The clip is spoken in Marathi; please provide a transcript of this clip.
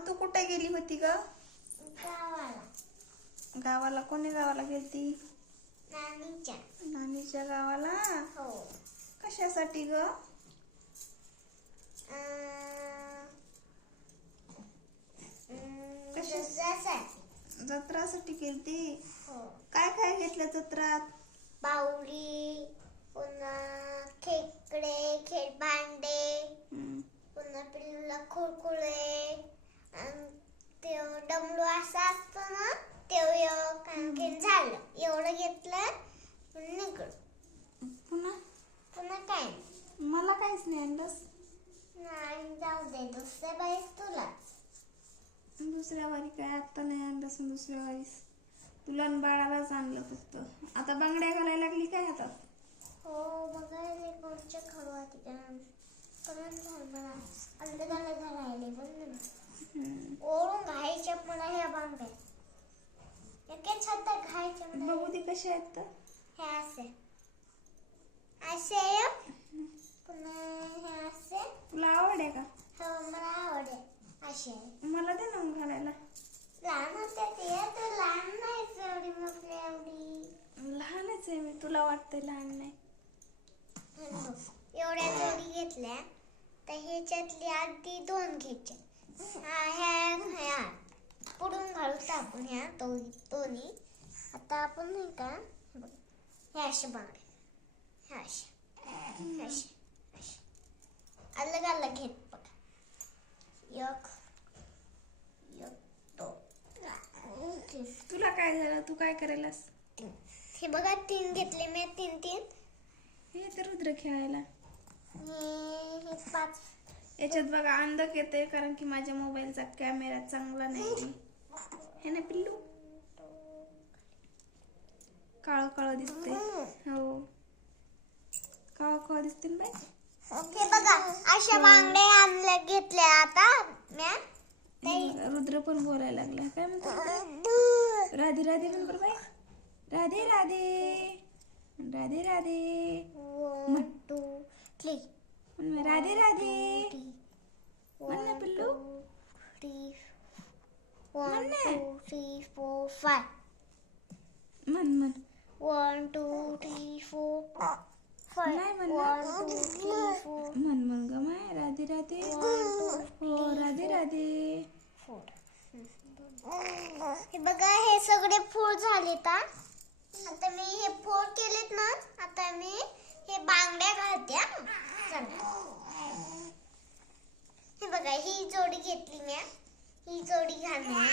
अगं तू कुठे गेली होती ग? गावाला. गावाला? कोणी गावाला गेलती? नानीच्या गावाला. हो. कशासाठी ग? जत्रासाठी गेलती. हो. काय काय घेतलं जत्रात? बाहुली, पुन्हा खेकडे, खेळभांडे, पुन्हा पिल्लूला कुरकुरे, ते डमरू असा असतो ना ते आणखीन झालं. एवढं घेतलं निघलं. पुन्हा काय नाही. मला काहीच नाही आणलंस? नाही, जाऊ दे. दुसऱ्या बाईस तुलाच. दुसऱ्या वारी काय आता नाही आणलंस? दुसऱ्या वारीस तुला आणि बाळालाच आणलं फक्त. आता बांगड्या घालायला लागली काय हातात? हो, बघायला कोणच्या खरवा तिकडे करून झालं मला. अंधगाला घालायला पण ओळून घायच्या मला ह्या बांगड्या. एकेच हातात घायच्या. बघू दे कशा आहेत तर. हे असे असे पुन्हा हे असे. तुला आवड आहे का? हो, मला आवड आहे. असे मला दे ना मग घालायला. लहान होते ते. तू लहान नाही एवढी, मग एवढी लहानच आहे मी. तुला वाटतंय लहान नाही. एवढ्या जोडी घेतल्या तर ह्याच्यातली आधी 2 घ्यायच्या. ह्या पुढून घालतो आपण ह्या दोन्ही. आता आपण नाही का हे असे बांगडे, हे असे अलग अलग घेत बघा. एक 2. तुला काय झालं? तू काय करायलास? हे बघा 3 घेतले मी. 3 हे तर रुद्र खेळायला. हे 5. याच्यात बघा अंधक येते कारण की माझ्या मोबाईलचा कॅमेरा चांगला नाही. हे ना पिल्लू काळ काळ दिसते. हो, काळ काळ दिसते ना बाई. हे बघा अशा बांगड्या आणल्या घेतल्या आता म्या. रुद्र पण बोलायला लागला. काय म्हणतो? राधे राधे म्हण बरं बाई. राधे राधे राधे राधे 1 2 3. राधे राधे म्हण ना पिल्लू. 1 2 3 4 5. म्हण 1 2 3 4 5. नाही म्हण 1 2 3 4. म्हण ग माय. राधे राधे. हो, राधे राधे. 4. हे बघा हे सगळे फूल झालेत. आता मी हे फोड केलेत ना. आता मी हे बांगड्या घालते. हे बघा ही जोडी घेतली मी. ही जोडी घालणार.